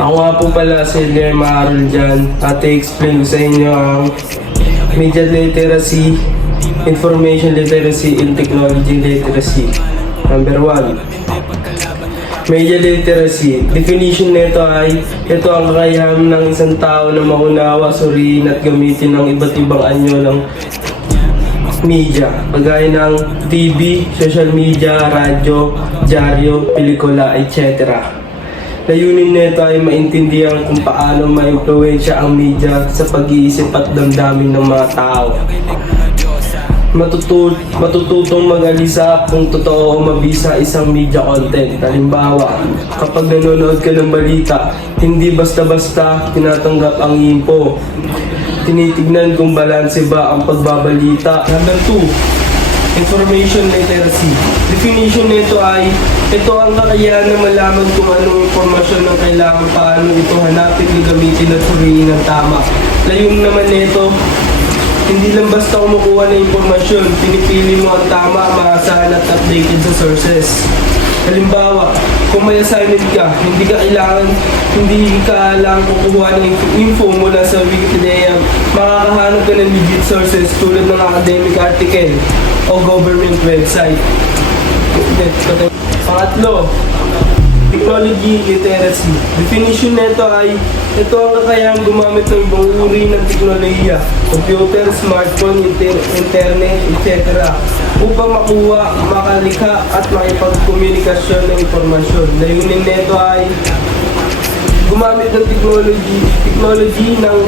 Ako nga po pala si Lier Maarol dyan at i-explain ko sa inyo ang media literacy, information literacy, and technology literacy. Number 1. Media literacy. Definition nito ay ito ang kakayahan ng isang tao na maunawa, suriin at gamitin ng iba't ibang anyo ng media, kagaya ng TV, social media, radyo, dyaryo, pelikula, etc. Layunin nito ay maintindihan kung paano ma-impluwensya ang media sa pag-iisip at damdamin ng mga tao. Matututong mag-alisa kung totoo o mabisa isang media content. Halimbawa, kapag nanonood ka ng balita, hindi basta-basta tinatanggap ang info. Tinitignan kung balanse ba ang pagbabalita. Number 2. Information literacy. Definition nito ay ito ang kakayahan na malaman kung anong impormasyon ang kailangan, paano ito hanapin, gagamitin at suriin ng tama. Layunin naman nito, hindi lang basta kumukuha ng impormasyon, pinipili mo ang tama, maasahan at updated sa sources. Halimbawa, kung may assignment ka, hindi ka lang kukuha ng info mula sa Wikipedia, makakahanap ka ng legit sources tulad ng academic article o government website. Pangatlo, technology literacy. Definition nito ay ito ang kakayahang gumamit ng ibang uri ng teknolohiya, computer, smartphone, internet, etc. upang makuha, makalikha at makipagkomunikasyon ng impormasyon. Layunin nito ay gumamit ng technology ng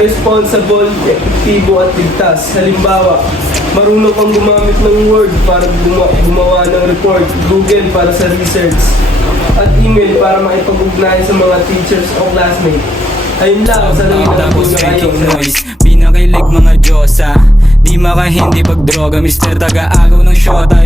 responsible, epektibo at ligtas. Halimbawa, marunong kang gumamit ng Word para gumawa ng report, Google para sa research, at email para makipag-ugnayan sa mga teachers o classmates. Ayun lang, sana Tapos na kayo. making noise, pinakilig mga Diyosa. Di makahindi pag droga, Mr. Taga-agaw ng shota.